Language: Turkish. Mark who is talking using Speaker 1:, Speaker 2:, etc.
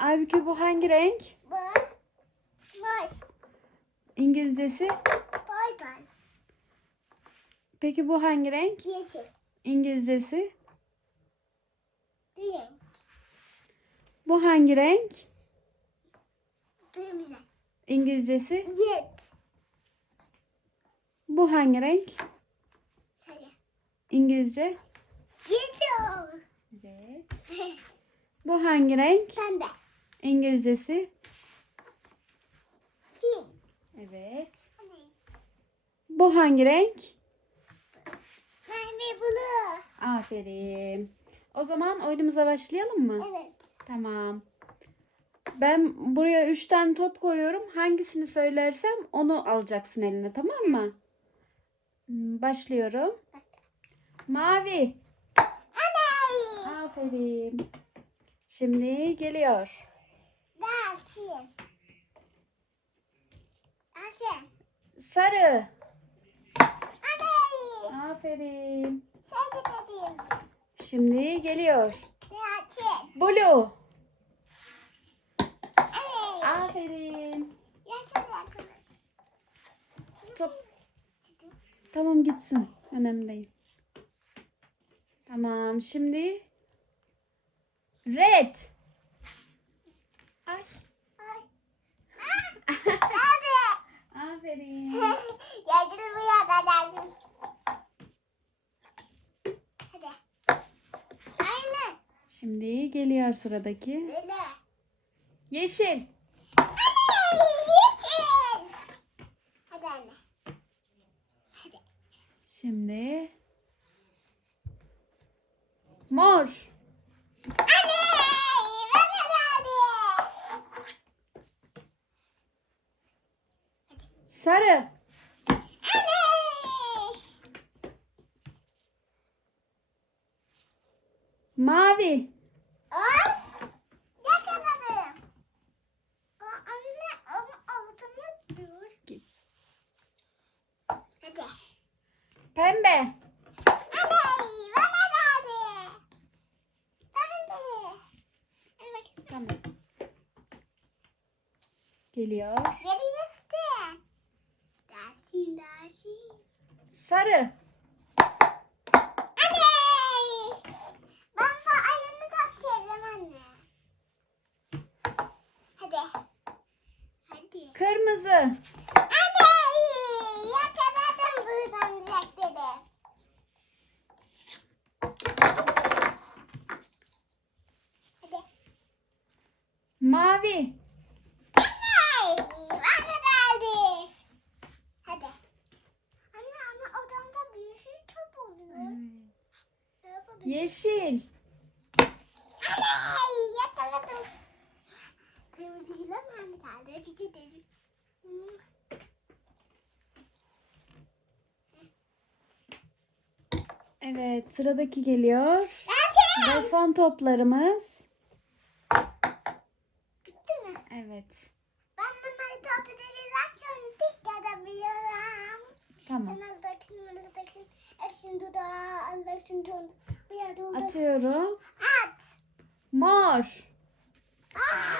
Speaker 1: Aybüke bu hangi renk?
Speaker 2: Bu. Vay.
Speaker 1: İngilizcesi?
Speaker 2: Vay ben.
Speaker 1: Peki bu hangi renk?
Speaker 2: Yeşil.
Speaker 1: İngilizcesi?
Speaker 2: Renk.
Speaker 1: Bu hangi renk?
Speaker 2: Kırmızı.
Speaker 1: İngilizcesi?
Speaker 2: Yet.
Speaker 1: Bu hangi renk?
Speaker 2: Sarı.
Speaker 1: İngilizce?
Speaker 2: Yellow.
Speaker 1: Evet. Bu hangi renk?
Speaker 2: Pembe.
Speaker 1: İngilizcesi?
Speaker 2: Pink.
Speaker 1: Evet. Bu hangi renk?
Speaker 2: Mavi blue.
Speaker 1: Aferin. O zaman oyunumuza başlayalım mı?
Speaker 2: Evet.
Speaker 1: Tamam. Ben buraya üç tane top koyuyorum. Hangisini söylersem onu alacaksın eline tamam mı? Hmm, Başlıyorum. Mavi.
Speaker 2: Anne.
Speaker 1: Aferin. Şimdi geliyor.
Speaker 2: Dalsın. Dalsın.
Speaker 1: Sarı.
Speaker 2: Anne.
Speaker 1: Aferin.
Speaker 2: Sen de dedim.
Speaker 1: Şimdi geliyor.
Speaker 2: Dalsın.
Speaker 1: Blue.
Speaker 2: Anne.
Speaker 1: Aferin.
Speaker 2: Bırakın.
Speaker 1: Top. Tamam gitsin. Önemli değil. Tamam şimdi red. Ay.
Speaker 2: Hadi.
Speaker 1: Aferin.
Speaker 2: Geldim. Hadi. Aynen.
Speaker 1: Şimdi geliyor sıradaki.
Speaker 2: Öyle.
Speaker 1: Yeşil.
Speaker 2: Anne. Yeşil. Hadi anne. Hadi.
Speaker 1: Şimdi mor.
Speaker 2: Anne. Bana hadi.
Speaker 1: Sarı.
Speaker 2: Anne.
Speaker 1: Mavi.
Speaker 2: Ay. Yakaladım. Aa, Anne ama altıma dur.
Speaker 1: Git.
Speaker 2: Hadi.
Speaker 1: Pembe.
Speaker 2: Anne bana. Hadi bakayım.
Speaker 1: Tamam. Geliyor.
Speaker 2: Geliyorsun. Dersin dersin.
Speaker 1: Sarı.
Speaker 2: Anne. Ben bu ayını çok sevdim anne. Hadi.
Speaker 1: Kırmızı.
Speaker 2: Anne. Yakaladım buradan uzakları. Hadi.
Speaker 1: Mavi.
Speaker 2: Anne. Bana geldi. Hadi. Anne ama odamda bir sürü top oluyor. Ne yapabilirim?
Speaker 1: Yeşil.
Speaker 2: Anne yakaladım. Kırmızıyla mavi kaldı. Bir de dedim.
Speaker 1: Evet sıradaki geliyor. Ve son toplarımız.
Speaker 2: Bitti mi?
Speaker 1: Evet.
Speaker 2: Ben bunları toplayacağım. Sonra tek atabiliyorum.
Speaker 1: Tamam.
Speaker 2: Sen alacaksın, alacaksın. Hepsini dudağa alacaksın. Bir yerde.
Speaker 1: Atıyorum.
Speaker 2: At.
Speaker 1: Mor.
Speaker 2: Aa.